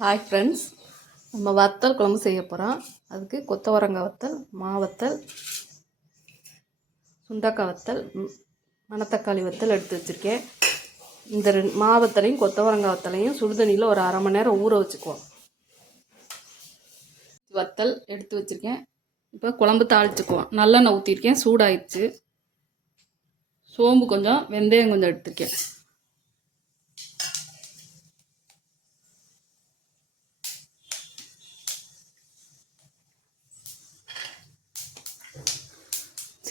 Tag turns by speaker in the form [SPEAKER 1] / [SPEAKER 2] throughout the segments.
[SPEAKER 1] Hi friends நம்ம வத்தல் குழம்பு செய்ய போகிறோம் அதுக்கு கொத்தவரங்காய் வத்தல் மாவத்தல் சுண்டக்காய் வத்தல் மணத்தக்காளி வத்தல் எடுத்து வச்சுருக்கேன். இந்த ரெண்டு மாவத்தலையும் கொத்தவரங்காய் வத்தலையும் சுடுதண்ணியில் ஒரு அரை மணி நேரம் ஊற வச்சுக்குவோம். வத்தல் எடுத்து வச்சுருக்கேன். இப்போ குழம்பு தாளிச்சுக்குவோம். நல்லெண்ணெய் ஊற்றிருக்கேன் சூடாயிடுச்சு. சோம்பு கொஞ்சம் வெந்தயம் கொஞ்சம் எடுத்துருக்கேன்.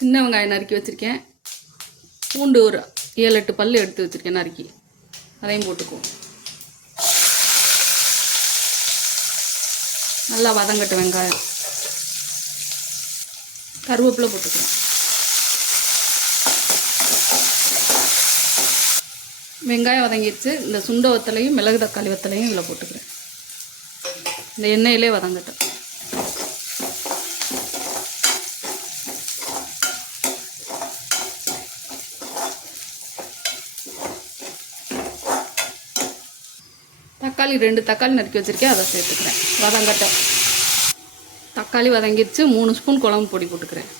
[SPEAKER 1] சின்ன வெங்காயம் நறுக்கி வச்சுருக்கேன். பூண்டு ஒரு ஏழு எட்டு பல் எடுத்து வச்சுருக்கேன் நறுக்கி. அதையும் போட்டுக்குவோம். நல்லா வதங்கட்டும் வெங்காயம். கருவேப்பிலை போட்டுக்கலாம் வெங்காயம் வதங்கிடுச்சு இந்த சுண்ட வத்தலையும் மிளகு தக்காளி வத்தலையும் இதில் போட்டுக்கிறேன். இந்த எண்ணெயிலே வதங்கட்டும். தக்காளி ரெண்டு தக்காளி நறுக்கி வச்சுருக்கேன் அதை சேர்த்துக்கிறேன். வதங்கட்டை தக்காளி வதங்கிடுச்சு மூணு ஸ்பூன் குழம்பு பொடி போட்டுக்கிறேன்.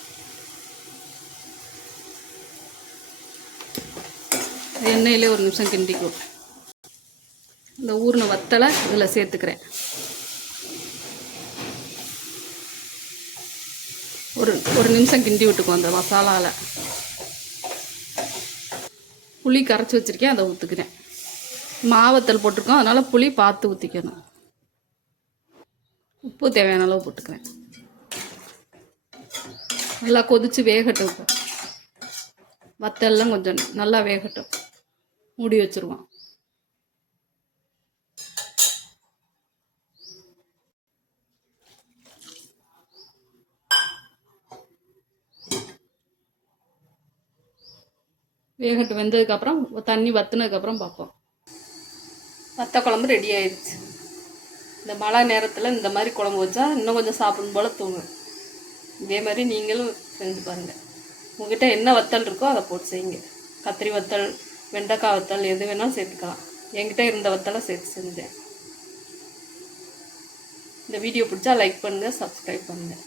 [SPEAKER 1] எண்ணெயிலே ஒரு நிமிஷம் கிண்டிக்கும் இந்த ஊறின வத்தலை இதில் சேர்த்துக்கிறேன். ஒரு ஒரு நிமிஷம் கிண்டி விட்டுக்கும் அந்த மசாலாவில் புளி கரைச்சி வச்சுருக்கேன் அதை ஊற்றுக்கிறேன் மாவத்தல் போட்டிருக்கோம். அதனால் புளி பார்த்து ஊற்றிக்கணும் உப்பு தேவையான அளவு போட்டுக்கிறேன். நல்லா கொதித்து வேகட்டும் இப்போ. வத்தல்லாம் கொஞ்சம் நல்லா வேகட்டும். மூடி வச்சுருவோம். வேகட்டு வெந்ததுக்கப்புறம் தண்ணி வத்துனதுக்கப்புறம் பார்ப்போம். வத்த குழம்பு ரெடி ஆயிடுச்சு இந்த மழை நேரத்தில் இந்த மாதிரி குழம்பு வச்சா இன்னும் கொஞ்சம் சாப்பிடும் போல் தோணும். இதே மாதிரி நீங்களும் செஞ்சு பாருங்கள் உங்ககிட்ட என்ன வத்தல் இருக்கோ அதை போட்டு செய்யுங்க. கத்திரி வத்தல் வெண்டைக்காய் வத்தல் எது வேணாலும் சேர்த்துக்கலாம். என்கிட்ட இருந்த வத்தலை சேர்த்து செஞ்சேன். இந்த வீடியோ பிடிச்சா லைக் பண்ணுங்கள் சப்ஸ்கிரைப் பண்ணுங்கள்